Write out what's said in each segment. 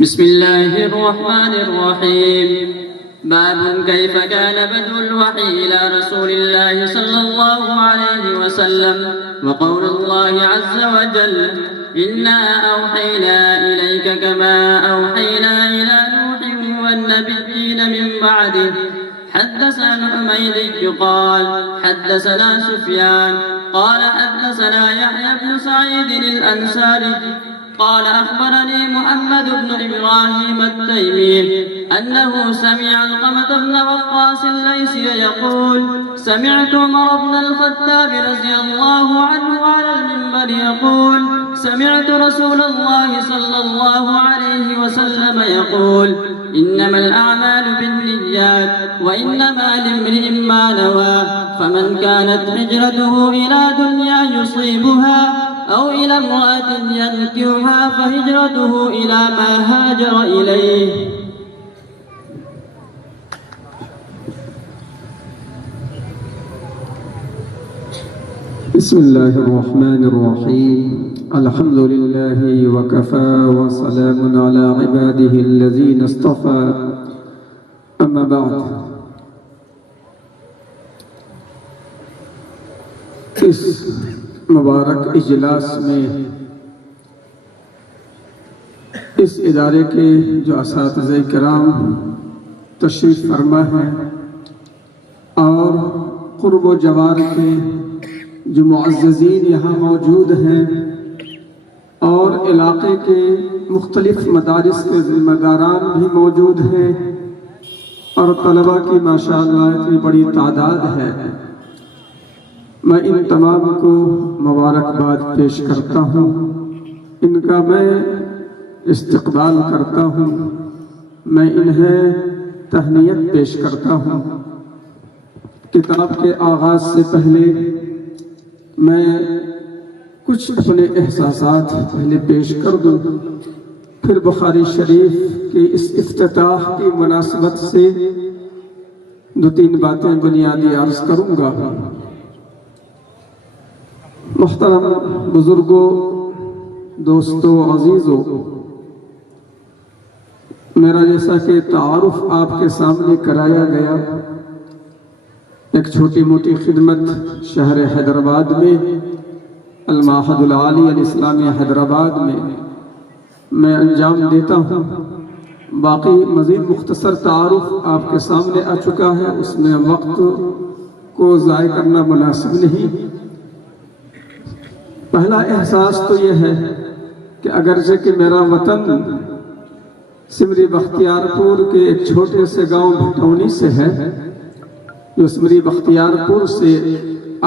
بسم الله الرحمن الرحيم. باب كيف كان بدء الوحي إلى رسول الله صلى الله عليه وسلم وقول الله عز وجل إنا أوحينا إليك كما أوحينا إلى نوح والنبيين من بعده. حدثنا الحميدي قال حدثنا سفيان قال حدثنا يحيى بن سعيد الأنصاري قال أخبرني محمد بن إبراهيم التيمي أنه سمع علقمة بن وقاص الليثي يقول سمعت عمر بن الخطاب رضي الله عنه على المنبر يقول سمعت رسول الله صلى الله عليه وسلم يقول إنما الأعمال بالنيات وإنما لامرئ ما نوى فمن كانت هجرته إلى دنيا يصيبها أو إلى امرأة ينكحها فهجرته إلى ما هاجر إليه. بسم الله الرحمن الرحيم. الحمد لله وكفى وسلام على عباده الذين اصطفى. أما بعد، اس مبارک اجلاس میں اس ادارے کے جو اساتذہ کرام تشریف فرما ہیں اور قرب و جوار کے جو معززین یہاں موجود ہیں اور علاقے کے مختلف مدارس کے ذمہ داران بھی موجود ہیں اور طلباء کی ماشاءاللہ اتنی بڑی تعداد ہے، میں ان تمام کو مبارکباد پیش کرتا ہوں، ان کا میں استقبال کرتا ہوں، میں انہیں تہنیت پیش کرتا ہوں۔ کتاب کے آغاز سے پہلے میں کچھ اپنے احساسات پہلے پیش کر دوں، پھر بخاری شریف کے اس افتتاح کی مناسبت سے دو تین باتیں بنیادی عرض کروں گا۔ محترم بزرگوں، دوستوں، عزیزوں، میرا جیسا کہ تعارف آپ کے سامنے کرایا گیا، ایک چھوٹی موٹی خدمت شہر حیدرآباد میں المعہد العالی الاسلامی حیدرآباد میں انجام دیتا ہوں۔ باقی مزید مختصر تعارف آپ کے سامنے آ چکا ہے، اس میں وقت کو ضائع کرنا مناسب نہیں۔ پہلا احساس تو یہ ہے کہ اگرچہ کہ میرا وطن سمری بختیار پور کے ایک چھوٹے سے گاؤں بھٹونی سے ہے، جو سمری بختیار پور سے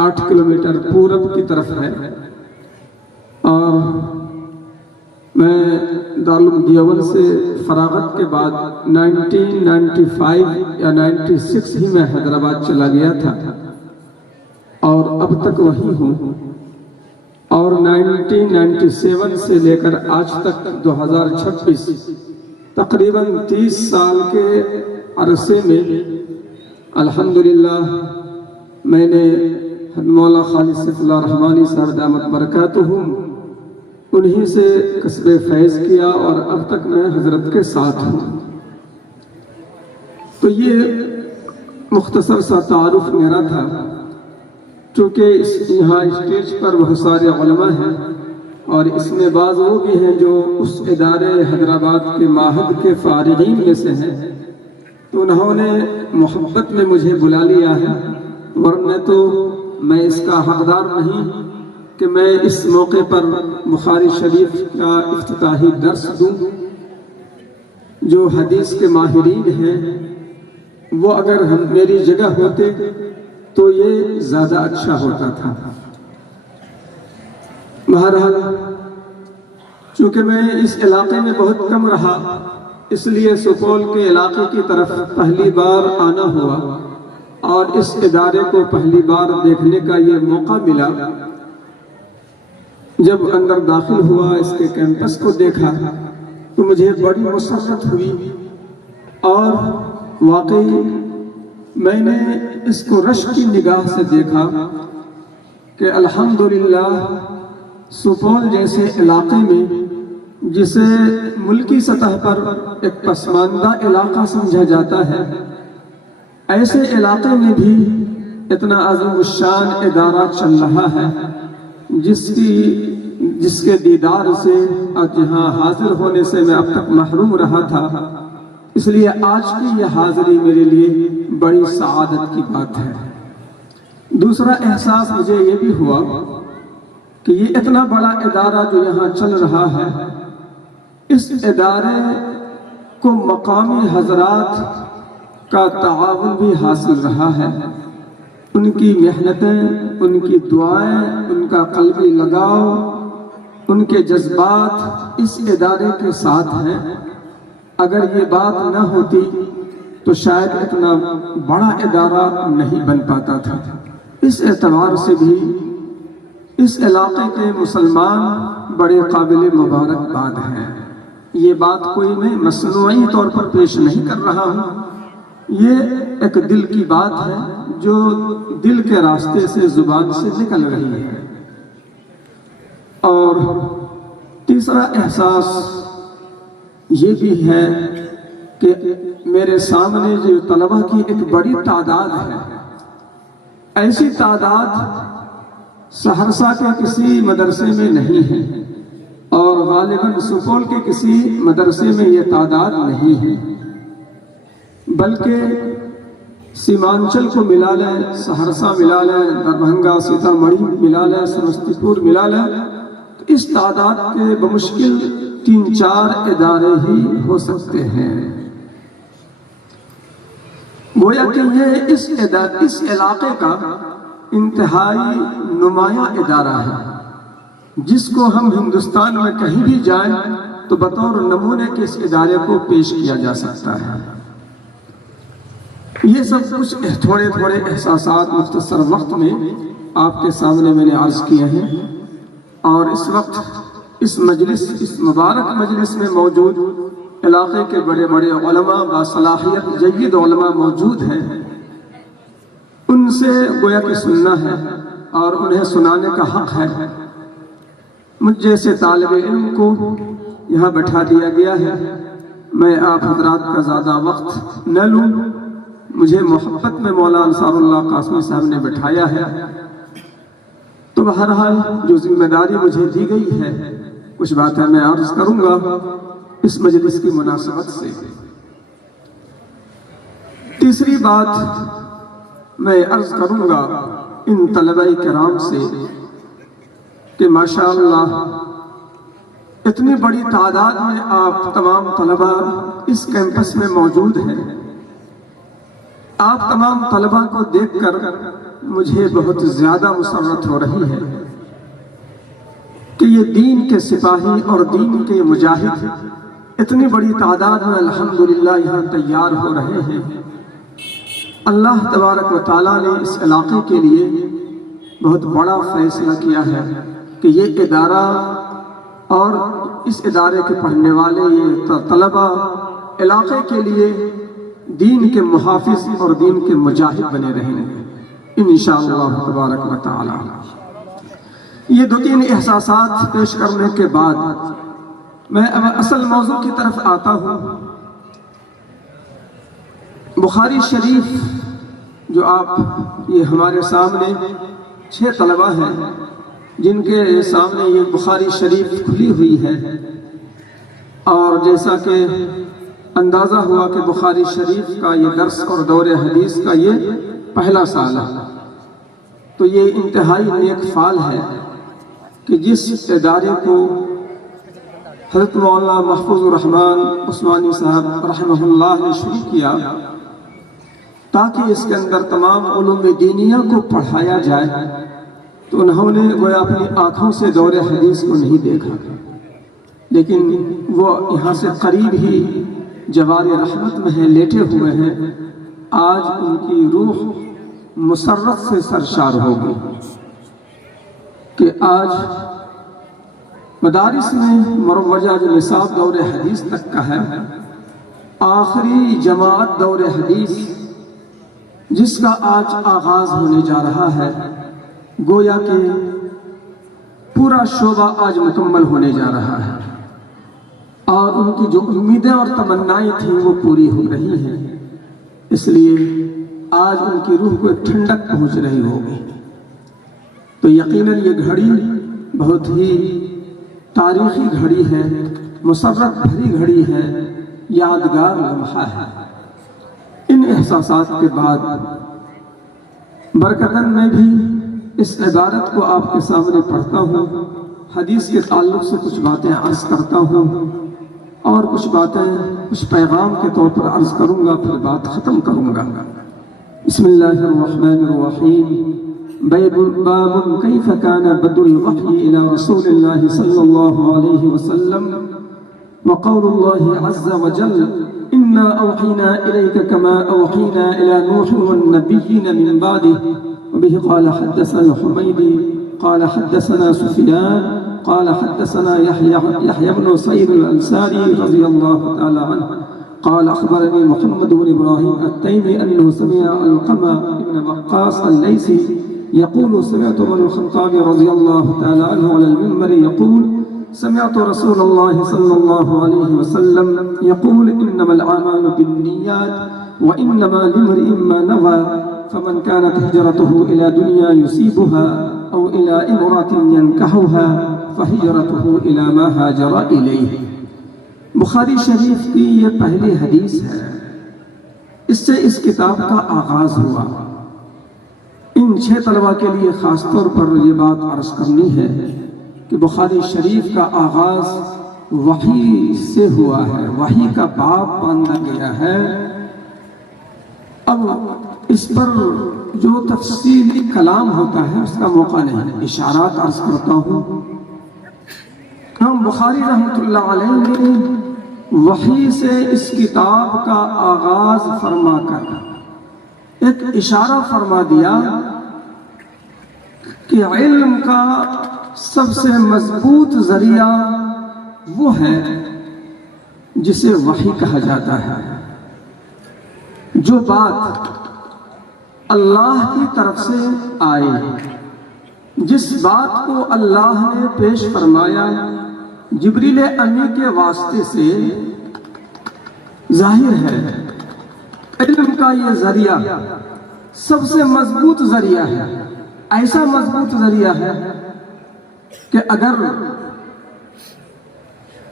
8 کلومیٹر پورب کی طرف ہے، اور میں دارالعلوم دیوبند سے فراغت کے بعد 1995 یا 96 ہی میں حیدرآباد چلا گیا تھا اور اب تک وہیں ہوں، اور 1997 سے لے کر آج تک 2026 تقریباً 30 سال کے عرصے میں الحمدللہ میں نے مولا خالد سیف اللہ رحمانی صاحب دامت برکاتہم انہی سے کسب فیض کیا، اور اب تک میں حضرت کے ساتھ ہوں۔ تو یہ مختصر سا تعارف میرا تھا، چونکہ یہاں اسٹیج پر بہت سارے علماء ہیں اور اس میں بعض وہ بھی ہیں جو اس ادارے حیدرآباد کے معہد کے فارغین میں سے ہیں، تو انہوں نے محبت میں مجھے بلا لیا ہے، ورنہ تو میں اس کا حقدار نہیں کہ میں اس موقع پر بخاری شریف کا افتتاحی درس دوں۔ جو حدیث کے ماہرین ہیں وہ اگر میری جگہ ہوتے تو یہ زیادہ اچھا ہوتا تھا۔ بہرحال چونکہ میں اس علاقے میں بہت کم رہا، اس لیے سپول کے علاقے کی طرف پہلی بار آنا ہوا اور اس ادارے کو پہلی بار دیکھنے کا یہ موقع ملا۔ جب اندر داخل ہوا، اس کے کیمپس کو دیکھا تو مجھے بڑی مسرت ہوئی، اور واقعی میں نے اس کو رشک کی نگاہ سے دیکھا کہ الحمدللہ سپول جیسے علاقے میں جسے ملکی سطح پر ایک پسماندہ علاقہ سمجھا جاتا ہے، ایسے علاقے میں بھی اتنا عظیم الشان ادارہ چل رہا ہے جس کے دیدار سے آج یہاں حاضر ہونے سے میں اب تک محروم رہا تھا۔ اس لیے آج کی یہ حاضری میرے لیے بڑی سعادت کی بات ہے۔ دوسرا احساس مجھے یہ بھی ہوا کہ یہ اتنا بڑا ادارہ جو یہاں چل رہا ہے، اس ادارے کو مقامی حضرات کا تعاون بھی حاصل رہا ہے۔ ان کی محنتیں، ان کی دعائیں، ان کا قلبی لگاؤ، ان کے جذبات اس ادارے کے ساتھ ہیں۔ اگر یہ بات نہ ہوتی تو شاید اتنا بڑا ادارہ نہیں بن پاتا تھا۔ اس اعتبار سے بھی اس علاقے کے مسلمان بڑے قابل مبارکباد ہیں۔ یہ بات کوئی میں مصنوعی طور پر پیش نہیں کر رہا ہوں، یہ ایک دل کی بات ہے جو دل کے راستے سے زبان سے نکل رہی ہے۔ اور تیسرا احساس یہ بھی ہے کہ میرے سامنے جو طلبہ کی ایک بڑی تعداد ہے، ایسی تعداد سہرسہ کے کسی مدرسے میں نہیں ہے، اور غالباً سپول کے کسی مدرسے میں یہ تعداد نہیں ہے، بلکہ سیمانچل کو ملا لیں، سہرسہ ملا لیں، دربھنگا، سیتامڑھی ملا لیں، سمستی پور ملا لیں، تو اس تعداد کے بمشکل 3-4 ادارے ہی ہو سکتے ہیں۔ گویا کہ یہ اس علاقے کا انتہائی نمایاں ادارہ ہے، جس کو ہم ہندوستان میں کہیں بھی جائیں تو بطور نمونے کے اس ادارے کو پیش کیا جا سکتا ہے۔ یہ سب کچھ تھوڑے تھوڑے احساسات مختصر وقت میں آپ کے سامنے میں نے عرض کیے ہیں، اور اس وقت اس مبارک مجلس میں موجود علاقے کے بڑے بڑے علماء، باصلاحیت جید علماء موجود ہیں۔ ان سے گویا کہ سننا ہے اور انہیں سنانے کا حق ہے۔ مجھ جیسے طالب علم کو یہاں بٹھا دیا گیا ہے، میں آپ حضرات کا زیادہ وقت نہ لوں، مجھے محبت میں مولانا انصار اللہ قاسمی صاحب نے بٹھایا ہے، تو بہرحال جو ذمہ داری مجھے دی گئی ہے کچھ باتیں میں عرض کروں گا اس مجلس کی مناسبت سے۔ تیسری بات میں عرض کروں گا ان طلبہ کرام سے کہ ماشاءاللہ اتنی بڑی تعداد میں آپ تمام طلبہ اس کیمپس میں موجود ہیں۔ آپ تمام طلبہ کو دیکھ کر مجھے بہت زیادہ مسرت ہو رہی ہے کہ یہ دین کے سپاہی اور دین کے مجاہد اتنی بڑی تعداد میں الحمدللہ یہاں تیار ہو رہے ہیں۔ اللہ تبارک و تعالیٰ نے اس علاقے کے لیے بہت بڑا فیصلہ کیا ہے کہ یہ ادارہ اور اس ادارے کے پڑھنے والے یہ طلبہ علاقے کے لیے دین کے محافظ اور دین کے مجاہد بنے رہیں گے انشاءاللہ تبارک و تعالی۔ یہ 2-3 احساسات پیش کرنے کے بعد میں اب اصل موضوع کی طرف آتا ہوں۔ بخاری شریف جو آپ یہ ہمارے سامنے 6 طلبہ ہیں جن کے سامنے یہ بخاری شریف کھلی ہوئی ہے، اور جیسا کہ اندازہ ہوا کہ بخاری شریف کا یہ درس اور دور حدیث کا یہ پہلا سال ہے، تو یہ انتہائی نیک فعل ہے کہ جس ادارے کو حضرت مولانا محفوظ الرحمن عثمانی صاحب رحمہ اللہ نے شروع کیا تاکہ اس کے اندر تمام علوم دینیہ کو پڑھایا جائے، تو انہوں نے گویا اپنی آنکھوں سے دور حدیث کو نہیں دیکھا، لیکن وہ یہاں سے قریب ہی جوار رحمت میں ہیں، لیٹے ہوئے ہیں۔ آج ان کی روح مسرت سے سرشار ہوگی کہ آج مدارس میں مروجہ جو نصاب دور حدیث تک کا ہے، آخری جماعت دور حدیث جس کا آج آغاز ہونے جا رہا ہے، گویا کہ پورا شعبہ آج مکمل ہونے جا رہا ہے۔ اور ان کی جو امیدیں اور تمنائیں تھیں وہ پوری ہو رہی ہیں، اس لیے آج ان کی روح کو ایک ٹھنڈک پہنچ رہی ہوگی۔ تو یقیناً یہ گھڑی بہت ہی تاریخی گھڑی ہے، مسرت بھری گھڑی ہے، یادگار لمحہ ہے۔ ان احساسات کے بعد برکتاً میں بھی اس عبارت کو آپ کے سامنے پڑھتا ہوں، حدیث کے تعلق سے کچھ باتیں عرض کرتا ہوں اور کچھ پیغام کے طور پر عرض کروں گا، پھر بات ختم کروں گا۔ بسم اللہ الرحمن الرحیم۔ باب کیف کان بدء الوحی الی رسول اللہ صلی اللہ علیہ وسلم وقول اللہ عز وجل انا اوحینا الیک کما اوحینا الی نوح والنبیین من بعده وبه قال حدثنا حمیدی قال حدثنا سفیان قال حدثنا يحيى بن سعيد الأنصاري رضي الله تعالى عنه قال أخبرني محمد بن إبراهيم التيمي أنه سمع علقمة بن وقاص الليثي يقول سمعت عمر الخطاب رضي الله تعالى عنه على المنبر يقول سمعت رسول الله صلى الله عليه وسلم يقول إنما الأعمال بالنيات وإنما لامرئ ما نوى فمن كانت هجرته إلى دنيا يصيبها أو إلى امرأة ينكحها فہجرته إلى ما هاجر إليه۔ بخاری شریف کی یہ پہلی حدیث ہے، اس سے اس کتاب کا آغاز ہوا۔ ان 6 طلبہ کے لیے خاص طور پر یہ بات عرض کرنی ہے کہ بخاری شریف کا آغاز وحی سے ہوا ہے، وحی کا باب باندھا گیا ہے۔ اب اس پر جو تفصیلی کلام ہوتا ہے اس کا موقع نہیں، اشارات عرض کرتا ہوں۔ ہم بخاری رحمۃ اللہ علیہ نے وحی سے اس کتاب کا آغاز فرما کر ایک اشارہ فرما دیا کہ علم کا سب سے مضبوط ذریعہ وہ ہے جسے وحی کہا جاتا ہے۔ جو بات اللہ کی طرف سے آئے، جس بات کو اللہ نے پیش فرمایا جبریل امی کے واسطے سے، ظاہر ہے علم کا یہ ذریعہ سب سے مضبوط ذریعہ ہے۔ ایسا مضبوط ذریعہ ہے کہ اگر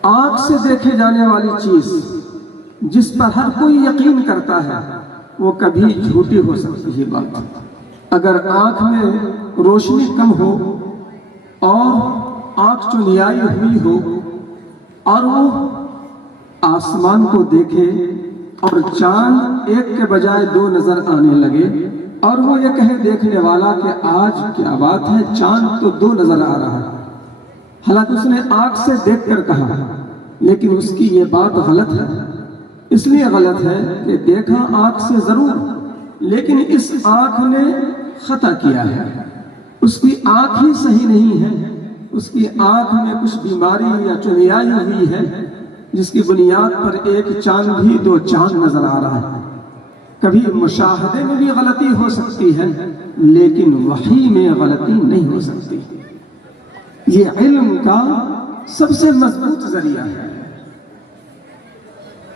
آنکھ سے دیکھے جانے والی چیز جس پر ہر کوئی یقین کرتا ہے وہ کبھی جھوٹی ہو سکتی ہے بات۔ اگر آنکھ میں روشنی کم ہو اور آنکھ چنیائی ہوئی ہو اور وہ آسمان کو دیکھے اور چاند ایک کے بجائے 2 نظر آنے لگے اور وہ یہ کہے دیکھنے والا کہ آج کیا بات ہے، چاند تو 2 نظر آ رہا ہے، حالانکہ اس نے آنکھ سے دیکھ کر کہا، لیکن اس کی یہ بات غلط ہے۔ اس لیے غلط ہے کہ دیکھا آنکھ سے ضرور، لیکن اس آنکھ نے خطا کیا ہے، اس کی آنکھ ہی صحیح نہیں ہے، اس کی آنکھ میں کچھ بیماری یا چنیائی ہوئی ہے جس کی بنیاد پر ایک چاند بھی 2 چاند نظر آ رہا ہے۔ کبھی مشاہدے میں بھی غلطی ہو سکتی ہے لیکن وحی میں غلطی نہیں ہو سکتی۔ یہ علم کا سب سے مضبوط ذریعہ ہے۔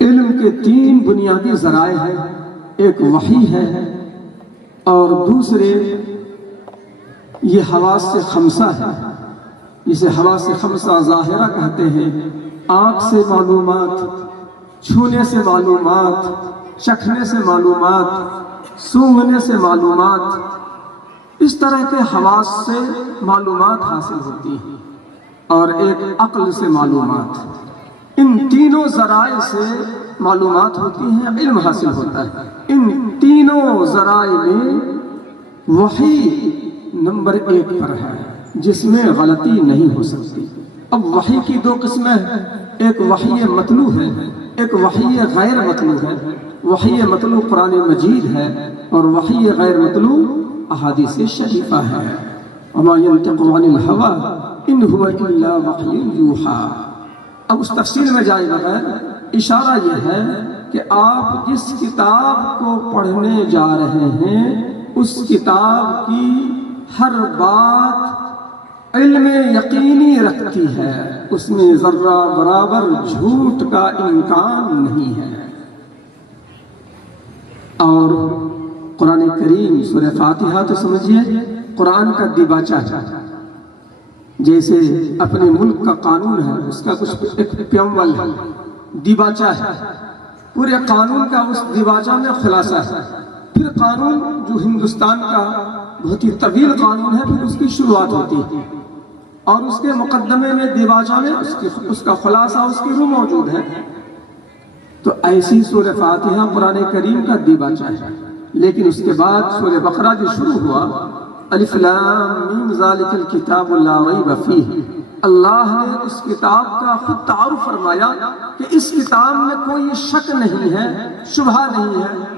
علم کے 3 بنیادی ذرائع ہیں، ایک وحی ہے اور دوسرے یہ حواس سے خمسہ ہے، جسے حواس سے خمسہ ظاہرہ کہتے ہیں۔ آنکھ سے معلومات، چھونے سے معلومات، چکھنے سے معلومات، سونگھنے سے معلومات، اس طرح کے حواس سے معلومات حاصل ہوتی ہیں اور ایک عقل سے معلومات۔ ان تینوں ذرائع سے معلومات ہوتی ہیں، علم حاصل ہوتا ہے۔ ان تینوں ذرائع میں وحی نمبر 1 پر ہے جس میں غلطی نہیں ہو سکتی۔ اب وحی کی 2 قسمیں ہیں، ایک وحی مطلوع ہے، ایک وحی غیر مطلوع ہے۔ وحی مطلوع قرآن مجید ہے اور وحی غیر مطلوع احادیث شریفہ ہے۔ وما ينطق عن الهوى ان هو الا وحی یوحی۔ اب اس تفصیل میں جائے بغیر اشارہ یہ ہے کہ آپ جس کتاب کو پڑھنے جا رہے ہیں اس کتاب کی ہر بات علم یقینی رکھتی ہے۔ اس میں ذرہ برابر جھوٹ کا امکان نہیں ہے۔ اور قرآن کریم سورہ فاتحہ تو سمجھیے قرآن کا دیباچہ ہے، جیسے اپنے ملک کا قانون ہے اس کا کچھ ایک پیمول ہے، دیباچہ ہے، پورے قانون کا اس دیباچہ میں خلاصہ ہے۔ پھر قانون جو ہندوستان کا بہت ہی طویل قانون ہے، پھر اس کی شروعات ہوتی ہے اور اس کے مقدمے میں دیباچہ میں اس کا خلاصہ، اس کی روح موجود ہے۔ تو ایسی سورہ فاتحہ قرآن کریم کا دیباچہ ہے، لیکن اس کے بعد سورہ بقرہ جو شروع ہوا، الف لام میم ذالک الکتاب لا ریب فیہ، اللہ نے اس کتاب کا خود تعارف فرمایا کہ اس کتاب میں کوئی شک نہیں ہے، شبہ نہیں ہے۔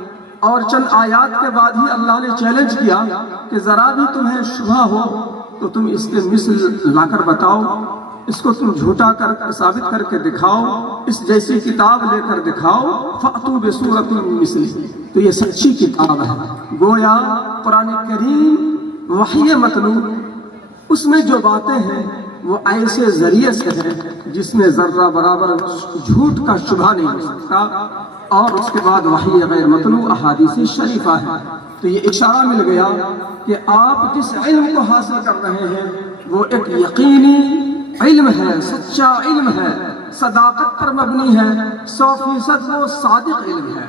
اور چند آیات کے بعد ہی اللہ نے چیلنج کیا کہ ذرا بھی تمہیں شبہ ہو تو تم اس کے مثل لا کر بتاؤ، اس کو تم جھوٹا کر ثابت کر کے دکھاؤ، اس جیسی کتاب لے کر دکھاؤ، فأتوا بسورۃ من مثلہ۔ تو یہ سچی کتاب ہے، گویا قرآن کریم وحی متلو، اس میں جو باتیں ہیں وہ ایسے ذریعے سے ہے جس میں ذرہ برابر جھوٹ کا شبہ نہیں ہو سکتا۔ اور اس کے بعد وحی غیر متلو احادیث شریفہ ہے۔ تو یہ اشارہ مل گیا کہ آپ جس علم کو حاصل کر رہے ہیں وہ ایک یقینی علم ہے، سچا علم ہے، صداقت پر مبنی ہے، 100% وہ صادق علم ہے۔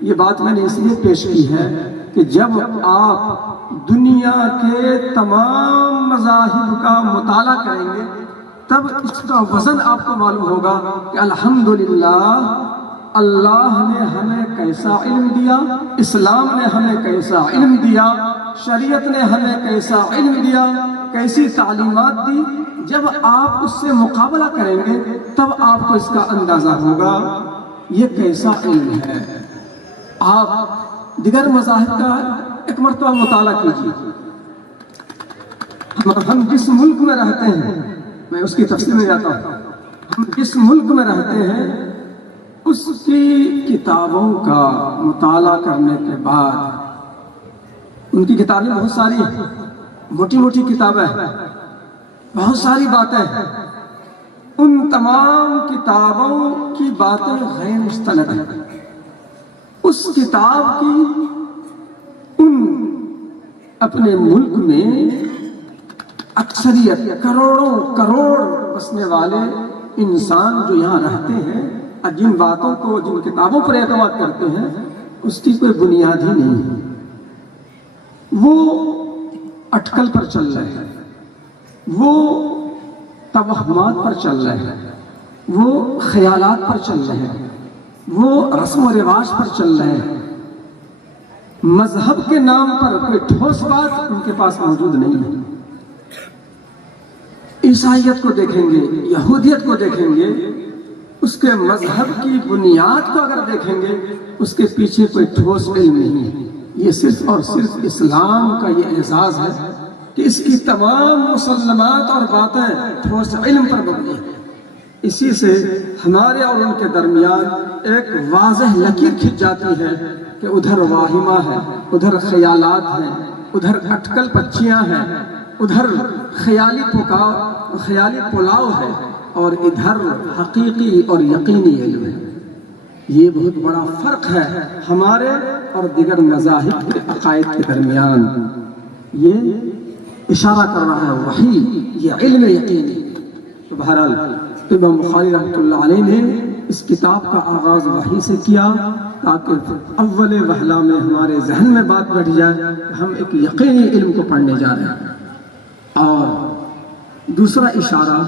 یہ بات میں نے اس لیے پیش کی ہے کہ جب آپ دنیا کے تمام مذاہب کا مطالعہ کریں گے تب اس کا وزن آپ کو معلوم ہوگا کہ الحمدللہ اللہ نے ہمیں کیسا علم دیا، اسلام نے ہمیں کیسا علم دیا، شریعت نے ہمیں کیسا علم دیا، کیسی تعلیمات دی۔ جب آپ اس سے مقابلہ کریں گے تب آپ کو اس کا اندازہ ہوگا یہ کیسا علم ہے۔ آپ دیگر مذاہب کا ایک مرتبہ مطالعہ کیجیے۔ ہم جس ملک میں رہتے ہیں، میں اس کی تفصیل میں جاتا ہوں، ہم جس ملک میں رہتے ہیں اس کی کتابوں کا مطالعہ کرنے کے بعد، ان کی کتابیں بہت ساری ہیں، موٹی موٹی کتابیں ہیں، بہت ساری باتیں ہیں، ان تمام کتابوں کی باتیں غیر مستند ہیں۔ اس کتاب کی ان اپنے ملک میں اکثریت کروڑوں کروڑ بسنے والے انسان جو یہاں رہتے ہیں، جن باتوں کو، جن کتابوں پر اعتماد کرتے ہیں، اس کی کوئی بنیاد ہی نہیں ہے۔ وہ اٹکل پر چل رہے ہیں، وہ توہمات پر چل رہے ہیں، وہ خیالات پر چل رہے ہیں، وہ رسم و رواج پر چل رہے ہیں۔ مذہب کے نام پر کوئی ٹھوس بات ان کے پاس موجود نہیں ہے۔ عیسائیت کو دیکھیں گے، یہودیت کو دیکھیں گے، اس کے مذہب کی بنیاد کو اگر دیکھیں گے اس کے پیچھے کوئی ٹھوس علم نہیں ہے۔ یہ صرف اور صرف اسلام کا یہ اعزاز ہے کہ اس کی تمام مسلمات اور باتیں ٹھوس علم پر مبنی ہیں۔ اسی سے ہمارے اور ان کے درمیان ایک واضح لکیر کھنچ جاتی ہے کہ ادھر واہمہ ہے، ادھر خیالات ہیں، ادھر اٹکل پچیاں ہیں، ادھر خیالی پلاؤ ہے، اور ادھر حقیقی اور یقینی علم ہے۔ یہ بہت بڑا فرق ہے ہمارے اور دیگر مذاہب کے عقائد کے درمیان۔ یہ اشارہ کر رہا ہے وحی، یہ علم یقینی۔ تو بہرحال امام بخاری رحمۃ اللہ علیہ نے اس کتاب کا آغاز وحی سے کیا تاکہ اول وہلہ میں ہمارے ذہن میں بات بیٹھ جائے کہ ہم ایک یقینی علم کو پڑھنے جا رہے ہیں۔ اور دوسرا اشارہ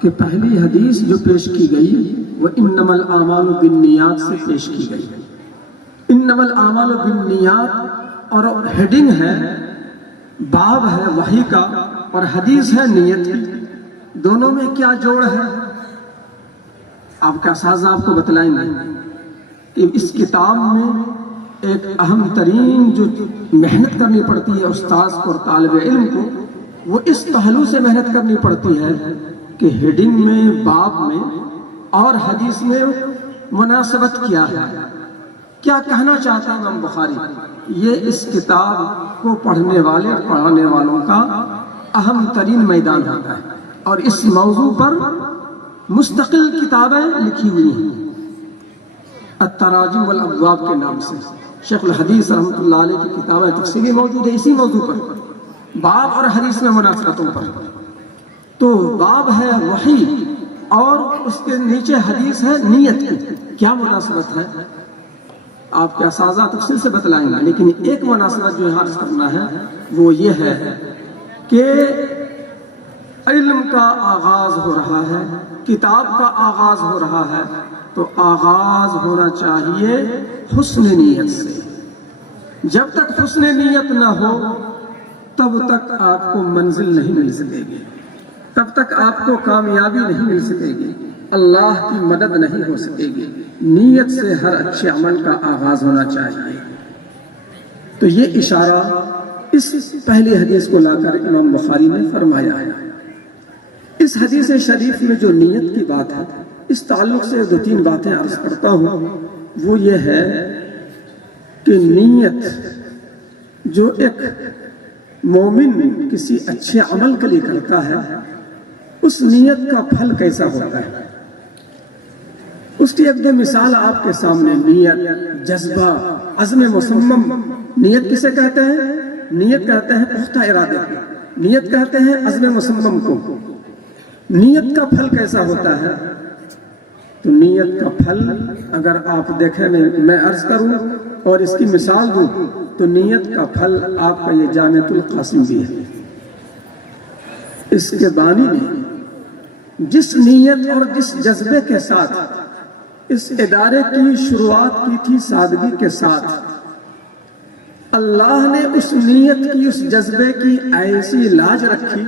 کہ پہلی حدیث جو پیش کی گئی وہ انما الاعمال بالنیات سے پیش کی گئی۔ انما الاعمال بالنیات اور ہیڈنگ ہے، باب ہے وحی کا، اور حدیث ہے نیت کی۔ دونوں میں کیا جوڑ ہے آپ کا اساتذہ آپ کو بتلائیں گے کہ اس کتاب میں ایک اہم ترین جو محنت کرنی پڑتی ہے استاذ کو اور طالب علم کو، وہ اس پہلو سے محنت کرنی پڑتی ہے کہ ہیڈنگ میں، باب میں اور حدیث میں مناسبت کیا ہے، کیا کہنا چاہتا ہے امام بخاری۔ یہ اس کتاب کو پڑھنے والے اور پڑھانے والوں کا اہم ترین میدان ہوتا ہے۔ اور اس موضوع پر مستقل کتابیں لکھی ہوئی ہیں التراجم والابواب کے نام سے. شیخ الحدیث رحمۃ اللہ علیہ کی کتابیں تفصیلی موجود ہے اسی موضوع پر، باب اور حدیث میں مناسبتوں پر. تو باب ہے وحی اور اس کے نیچے حدیث ہے نیت کی. کیا مناسبت ہے آپ کے اساتذہ تفصیل سے بتلائیں گے، لیکن ایک مناسبت جو یہاں کرنا ہے وہ یہ ہے کہ علم کا آغاز ہو رہا ہے، کتاب کا آغاز ہو رہا ہے، تو آغاز ہونا چاہیے حسن نیت سے. جب تک حسن نیت نہ ہو تب تک آپ کو منزل نہیں مل سکے گی، تب تک آپ کو کامیابی نہیں مل سکے گی، اللہ کی مدد نہیں ہو سکے گی. نیت سے ہر اچھے عمل کا آغاز ہونا چاہیے. تو یہ اشارہ اس پہلی حدیث کو لا کر امام بخاری نے فرمایا ہے. اس حدیث شریف میں جو نیت کی بات ہے اس تعلق سے 2-3 باتیں عرض کرتا ہوں. وہ یہ ہے کہ نیت جو ایک مومن کسی اچھے عمل کے لیے کرتا ہے اس نیت کا پھل کیسا ہوتا ہے، اس کی ایک دو مثال آپ کے سامنے. نیت، جذبہ، عزم مصمم. نیت کسے کہتے ہیں؟ نیت کہتے ہیں پختہ ارادے کو، نیت کہتے ہیں عزم مصمم کو. نیت کا پھل کیسا ہوتا ہے؟ تو نیت کا پھل اگر آپ دیکھیں میں عرض کروں اور اس کی مثال دوں تو نیت کا پھل آپ کا یہ جامعۃ القاسم بھی ہے. اس کے بانی نے جس نیت اور جس جذبے کے ساتھ اس ادارے کی شروعات کی تھی، سادگی کے ساتھ، اللہ نے اس نیت کی، اس جذبے کی ایسی لاج رکھی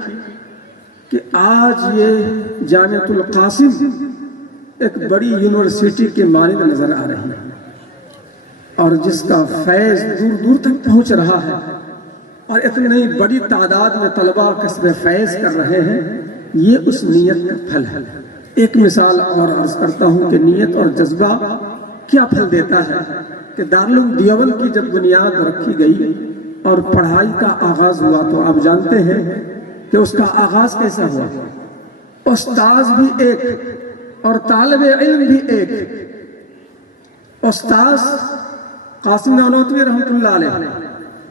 کہ آج یہ جامعۃ القاسم ایک بڑی یونیورسٹی کے مانند نظر آ رہی ہے اور جس کا فیض دور دور تک پہنچ رہا ہے اور اتنی بڑی تعداد میں طلبہ کسب فیض کر رہے ہیں. یہ اس نیت کا پھل ہے. ایک مثال اور عرض کرتا ہوں کہ نیت اور جذبہ کیا پھل دیتا ہے. کہ دارالعلوم دیوبند کی جب بنیاد رکھی گئی اور پڑھائی کا آغاز ہوا تو آپ جانتے ہیں کہ اس کا آغاز کیسا ہوا. استاذ بھی ایک اور طالب علم بھی ایک. استاذ قاسم نانوتوی رحمۃ اللہ علیہ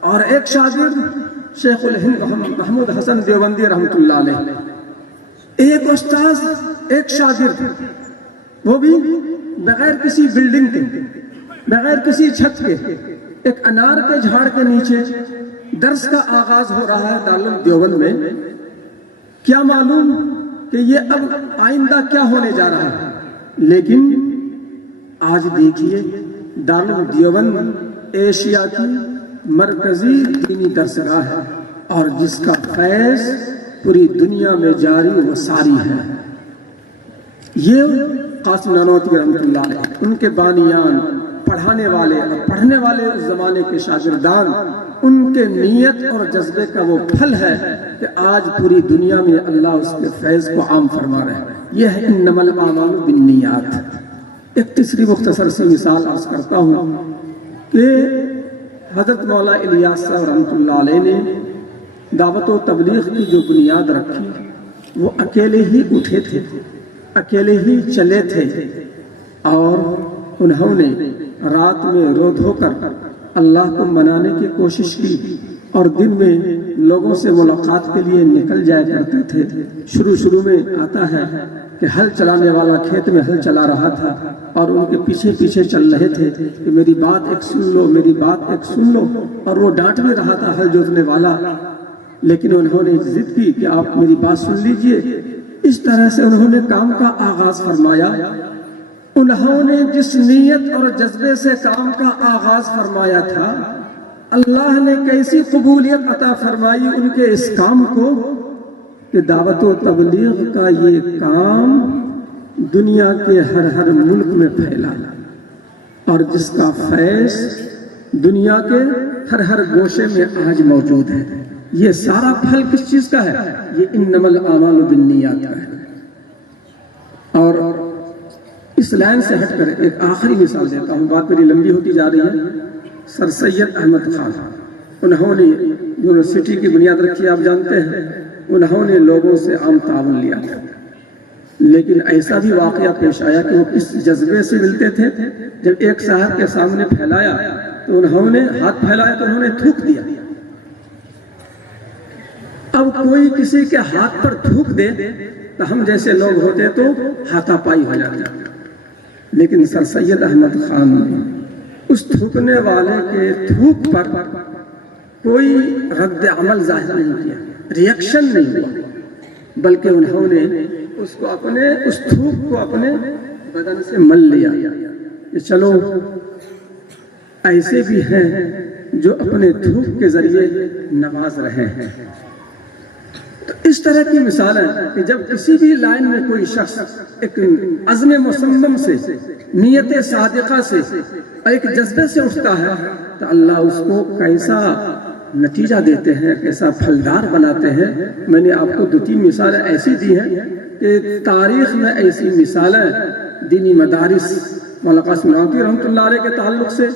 اور ایک شاگرد شیخ الہند محمود حسن دیوبندی رحمۃ اللہ علیہ. ایک استاذ ایک شاگرد، وہ بھی بغیر کسی بلڈنگ کے، بغیر کسی چھت کے، ایک انار کے جھاڑ کے نیچے درس کا آغاز ہو رہا ہے دارالعلوم دیوبند میں. کیا معلوم کہ یہ اب آئندہ کیا ہونے جا رہا ہے، لیکن آج دیکھیے دارالعلوم دیوبند ایشیا کی مرکزی دینی درسگاہ ہے اور جس کا فیض پوری دنیا میں جاری و ساری ہے. یہ قاسم نانوتوی رحمۃ اللہ علیہ، ان کے بانیان، پڑھانے والے اور پڑھنے والے اس زمانے کے شاگردان، ان کے نیت اور جذبے کا وہ پھل ہے کہ آج پوری دنیا میں اللہ اس کے فیض کو عام فرما رہے ہیں. یہ ہے انما الاعمال بالنیات. ایک تیسری مختصر سی مثال عرض کرتا ہوں کہ حضرت مولا الیاس صاحب رحمۃ اللہ علیہ نے دعوت و تبلیغ کی جو بنیاد رکھی وہ اکیلے ہی اٹھے تھے، اکیلے ہی چلے تھے اور انہوں نے رات میں رو دھو کر اللہ کو منانے کی کوشش کی اور دن میں لوگوں سے ملاقات کے لیے نکل جایا کرتے تھے. شروع میں آتا ہے کہ ہل چلانے والا کھیت میں ہل چلا رہا تھا اور ان کے پیچھے پیچھے چل رہے تھے کہ میری بات ایک سن لو، میری بات ایک سن لو، اور وہ ڈانٹ بھی رہا تھا ہل جوتنے والا، لیکن انہوں نے ضد کی کہ آپ میری بات سن لیجئے. اس طرح سے انہوں نے کام کا آغاز فرمایا. انہوں نے جس نیت اور جذبے سے کام کا آغاز فرمایا تھا، اللہ نے کیسی قبولیت عطا فرمائی ان کے اس کام کو کہ دعوت و تبلیغ کا یہ کام دنیا کے ہر ملک میں پھیلا اور جس کا فیض دنیا کے ہر گوشے میں آج موجود ہے. یہ سارا پھل کس چیز کا ہے؟ یہ انما الاعمال بالنیات کا ہے. اور اس لائن سے ہٹ کر ایک آخری مثال دیتا ہوں، بات میری لمبی ہوتی جا رہی ہے. سر سید احمد خان، انہوں نے یونیورسٹی کی بنیاد رکھی، آپ جانتے ہیں. انہوں نے لوگوں سے عام تعاون لیا تھا، لیکن ایسا بھی واقعہ پیش آیا کہ وہ کس جذبے سے ملتے تھے، جب ایک صاحب کے سامنے پھیلایا تو انہوں نے ہاتھ پھیلایا تو انہوں نے تھوک دیا۔ اب کوئی کسی کے ہاتھ پر تھوک دے تو ہم جیسے لوگ ہوتے تو ہاتھا پائی ہو جاتے، لیکن سر سید احمد خان نے اس تھوکنے والے کے تھوک پر کوئی رد عمل ظاہر نہیں کیا، ریئیکشن نہیں ہوا، بلکہ انہوں نے اس تھوک کو اپنے بدن سے مل لیا کہ چلو ایسے بھی ہیں جو اپنے تھوک کے ذریعے نواز رہے ہیں۔ تو اس طرح کی مثال ہے کہ جب کسی بھی لائن میں کوئی شخص ایک عزم مصمم سے، نیت صادقہ سے، ایک جذبے سے اٹھتا ہے تو اللہ اس کو کیسا نتیجہ دیتے ہیں، کیسا پھلدار بناتے ہیں۔ میں نے آپ کو 2-3 مثالیں ایسی دی ہیں کہ تاریخ میں ایسی مثالیں دینی مدارس، مولانا قاسم نانوتوی رحمۃ اللہ علیہ کے تعلق سے،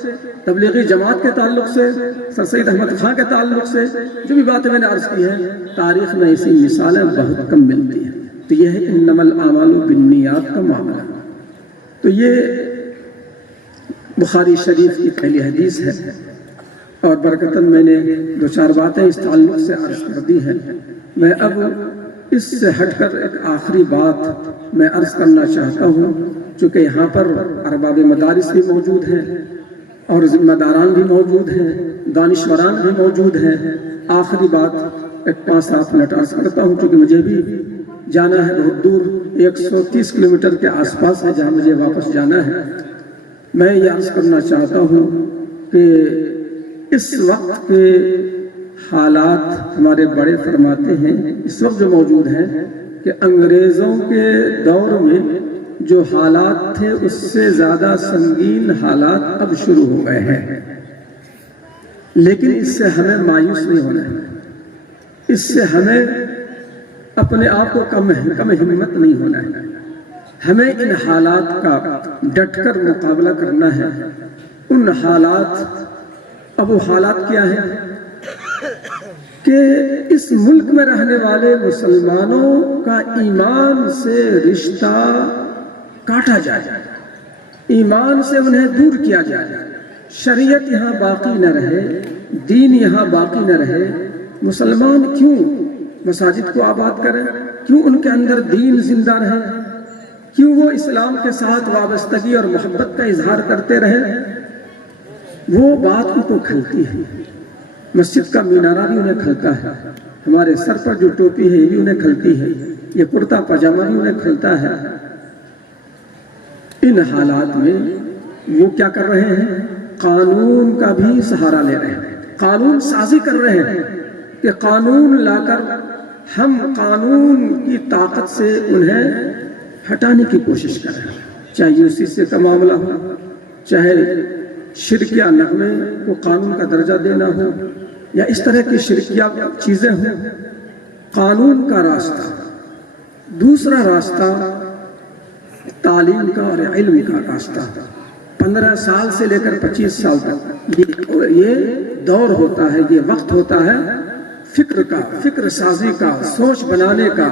تبلیغی جماعت کے تعلق سے، سر سید احمد خان کے تعلق سے، جو بھی باتیں میں نے عرض کی ہیں، تاریخ میں ایسی مثالیں بہت کم ملتی ہیں۔ تو یہ ہے انما الاعمال بالنیات کا معاملہ۔ تو یہ بخاری شریف کی پہلی حدیث ہے، اور برکتاً میں نے 2-4 باتیں اس تعلق سے عرض کر دی ہیں۔ میں اب اس سے ہٹ کر ایک آخری بات میں عرض کرنا چاہتا ہوں، چونکہ یہاں پر ارباب مدارس بھی موجود ہیں اور ذمہ داران بھی موجود ہیں، دانشوران بھی موجود ہیں۔ آخری بات ایک 5-7 منٹ عرض کرتا ہوں، چونکہ مجھے بھی جانا ہے بہت دور، 130 کلومیٹر کے آس پاس ہے جہاں مجھے واپس جانا ہے۔ میں یہ عرض کرنا چاہتا ہوں کہ اس وقت کے حالات ہمارے بڑے فرماتے ہیں، اس وقت جو موجود ہیں، کہ انگریزوں کے دور میں جو حالات تھے اس سے زیادہ سنگین حالات اب شروع ہو گئے ہیں، لیکن اس سے ہمیں مایوس نہیں ہونا ہے، اس سے ہمیں اپنے آپ کو کم ہمت نہیں ہونا ہے۔ ہمیں ان حالات کا ڈٹ کر مقابلہ کرنا ہے۔ ان حالات، اب وہ حالات کیا ہیں کہ اس ملک میں رہنے والے مسلمانوں کا ایمان سے رشتہ کاٹا جائے، ایمان سے انہیں دور کیا جائے، شریعت یہاں باقی نہ رہے، دین یہاں باقی نہ رہے۔ مسلمان کیوں مساجد کو آباد کریں؟ کیوں ان کے اندر دین زندہ رہے؟ کیوں وہ اسلام کے ساتھ وابستگی اور محبت کا اظہار کرتے رہے؟ وہ بات ان کو کھلتی ہے۔ مسجد کا مینارہ بھی انہیں کھلتا ہے، ہمارے سر پر جو ٹوپی ہے یہ بھی انہیں کھلتی ہے، یہ کرتا پاجامہ بھی انہیں کھلتا ہے۔ ان حالات میں وہ کیا کر رہے ہیں؟ قانون کا بھی سہارا لے رہے ہیں، قانون سازی کر رہے ہیں کہ قانون لا کر ہم قانون کی طاقت سے انہیں ہٹانے کی کوشش کر رہے ہیں، چاہے یوسیسی کا معاملہ ہو، چاہے شرکیہ نغمے کو قانون کا درجہ دینا ہو، یا اس طرح کی شرکیہ چیزیں ہوں۔ قانون کا راستہ، دوسرا راستہ تعلیم کا اور علم کا راستہ۔ 15 سال سے لے کر 25 سال تک یہ دور ہوتا ہے، یہ وقت ہوتا ہے فکر کا، فکر سازی کا، سوچ بنانے کا،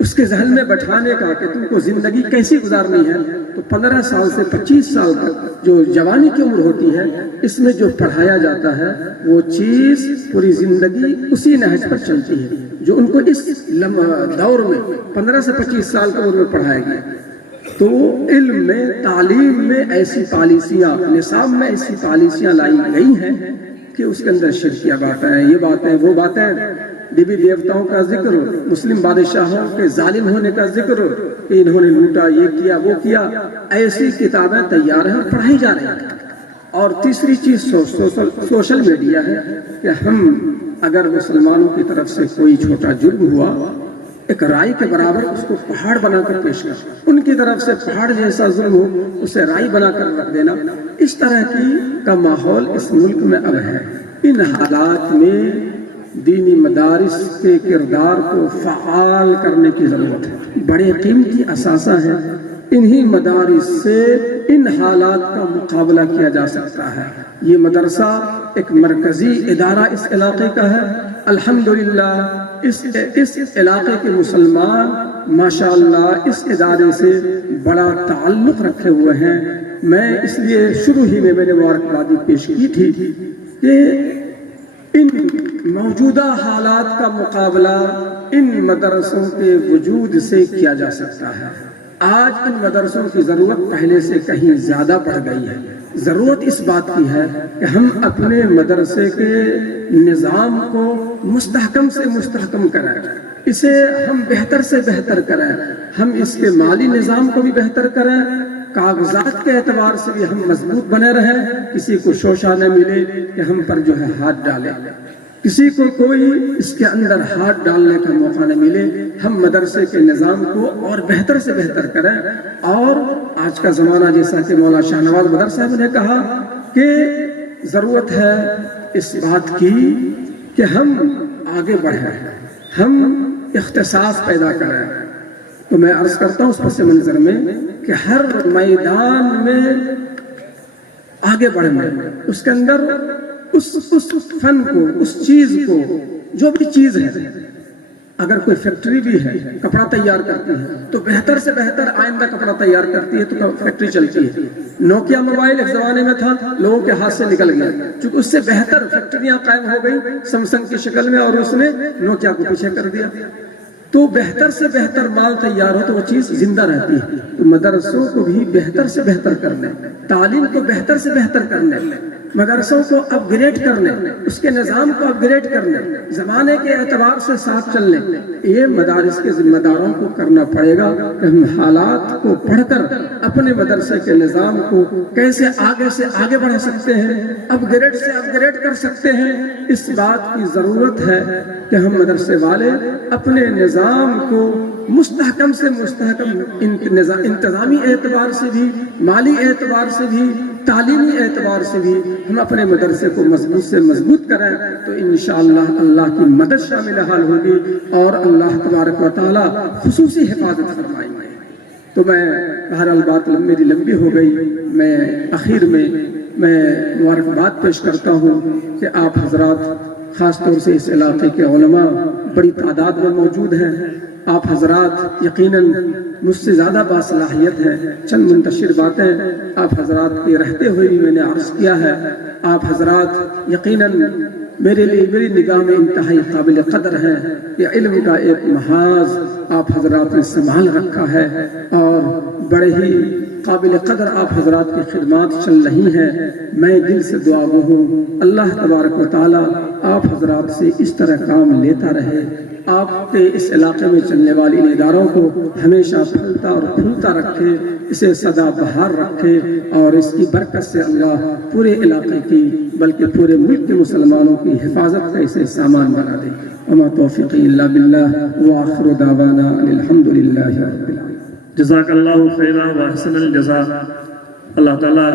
اس کے ذہن میں بٹھانے کا کہ تم کو زندگی کیسی گزارنی ہے۔ تو 15 سال سے 25 سال تک جو جوانی کی عمر ہوتی ہے، اس میں جو پڑھایا جاتا ہے وہ چیز پوری زندگی اسی نہج پر چلتی ہے جو ان کو اس دور میں 15 سے 25 سال کی عمر میں پڑھایا گیا۔ تو علم میں، تعلیم میں ایسی پالیسیاں، نصاب میں ایسی پالیسیاں لائی گئی ہیں کہ اس کے اندر شرکیہ باتیں ہیں، یہ باتیں، وہ باتیں، دیوی دیوتاؤں کا ذکر، مسلم بادشاہوں کے ظالم ہونے کا ذکر کہ انہوں نے لوٹا، یہ کیا، وہ کیا، ایسی کتابیں تیار ہیں اور پڑھائی جا رہی ہیں۔ اور تیسری چیز سوشل میڈیا ہے کہ ہم اگر مسلمانوں کی طرف سے کوئی چھوٹا جرم ہوا، ایک رائی کے برابر اس کو پہاڑ بنا کر پیش کر، ان کی طرف سے پہاڑ جیسا ظلم ہو اسے رائی بنا کر رکھ دینا، اس طرح کا ماحول اس ملک میں اب ہے۔ ان حالات میں دینی مدارس کے کردار کو فعال کرنے کی ضرورت ہے، بڑے قیمتی اثاثہ ہیں، انہی مدارس سے ان حالات کا مقابلہ کیا جا سکتا ہے۔ یہ مدرسہ ایک مرکزی ادارہ اس علاقے کا ہے، الحمدللہ اس علاقے کے مسلمان ماشاءاللہ اس ادارے سے بڑا تعلق رکھے ہوئے ہیں۔ میں اس لیے شروع ہی میں نے مبارکبادی پیش کی تھی کہ ان موجودہ حالات کا مقابلہ ان مدرسوں کے وجود سے کیا جا سکتا ہے۔ آج ان مدرسوں کی ضرورت پہلے سے کہیں زیادہ بڑھ گئی ہے۔ ضرورت اس بات کی ہے کہ ہم اپنے مدرسے کے نظام کو مستحکم سے مستحکم کریں، اسے ہم بہتر سے بہتر کریں، ہم اس کے مالی نظام کو بھی بہتر کریں، کاغذات کے اعتبار سے بھی ہم مضبوط بنے رہیں، کسی کو شوشہ نہ ملے کہ ہم پر جو ہے ہاتھ ڈالے، کسی کو کوئی اس کے اندر ہاتھ ڈالنے کا موقع نہ ملے۔ ہم مدرسے کے نظام کو اور بہتر سے بہتر کریں۔ اور آج کا زمانہ جیسا کہ مولانا شاہ نواز بدر صاحب نے کہا کہ ضرورت ہے اس بات کی کہ ہم آگے بڑھیں، ہم اختصاص پیدا کریں۔ تو میں عرض کرتا ہوں اس پس منظر میں کہ ہر میدان میں آگے بڑھنا، اس کے اندر اس فن کو، اس چیز کو، جو بھی چیز ہے، اگر کوئی فیکٹری بھی ہے کپڑا تیار کرتی ہے تو بہتر سے بہتر آئندہ کپڑا تیار کرتی ہے تو فیکٹری چلتی ہے۔ نوکیا موبائل ایک زمانے میں تھا، لوگوں کے ہاتھ سے نکل گیا، چونکہ اس سے بہتر فیکٹریاں قائم ہو گئی سمسنگ کی شکل میں، اور اس نے نوکیا کو پیچھے کر دیا۔ تو بہتر سے بہتر مال تیار ہو تو وہ چیز زندہ رہتی ہے۔ تو مدرسوں کو بھی بہتر سے بہتر کرنے، تعلیم کو بہتر سے بہتر کرنے، مدرسوں کو اپ گریڈ کرنے، اس کے نظام کو اپ گریڈ کرنے، زمانے کے اعتبار سے ساتھ چلنے، یہ مدارس کے ذمہ داروں کو کرنا پڑے گا کہ ہم حالات کو پڑھ کر اپنے مدرسے کے نظام کو کیسے آگے سے آگے بڑھا سکتے ہیں، اپ گریڈ سے اپ گریڈ کر سکتے ہیں۔ اس بات کی ضرورت ہے کہ ہم مدرسے والے اپنے نظام کو مستحکم سے مستحکم، انتظامی اعتبار سے بھی، مالی اعتبار سے بھی، تعلیمی اعتبار سے بھی ہم اپنے مدرسے کو مضبوط سے مضبوط کریں تو انشاءاللہ اللہ کی مدد شامل حال ہوگی اور اللہ تبارک و تعالی خصوصی حفاظت فرمائیں گے۔ تو میں بہرحال بات میری لمبی ہو گئی، میں اخیر میں مبارکباد پیش کرتا ہوں کہ آپ حضرات، خاص طور سے اس علاقے کے علماء بڑی تعداد میں موجود ہیں، آپ حضرات یقیناً مجھ سے زیادہ باصلاحیت ہیں۔ چند منتشر باتیں آپ حضرات کے رہتے ہوئے بھی میں نے عرض کیا ہے۔ آپ حضرات یقیناً میرے لیے، میری نگاہ میں انتہائی قابل قدر ہیں۔ یہ علم کا ایک محاذ آپ حضرات نے سنبھال رکھا ہے اور بڑے ہی قابل قدر آپ حضرات کی خدمات چل رہی ہیں۔ میں دل سے دعا گو ہوں اللہ تبارک و تعالی آپ حضرات سے اس طرح کام لیتا رہے، آپ کے اس علاقے میں چلنے والی ان اداروں کو ہمیشہ پھلتا اور پھولتا رکھے، اسے سدا بہار رکھے، اور اس کی برکت سے اللہ پورے علاقے کی بلکہ پورے ملک کے مسلمانوں کی حفاظت کا اسے سامان بنا دے۔ وما توفیقی الا باللہ وآخر دعوانا الحمد للہ رب العالمین۔ جزاک اللہ خیرہ و احسن الجزا۔ اللہ تعالیٰ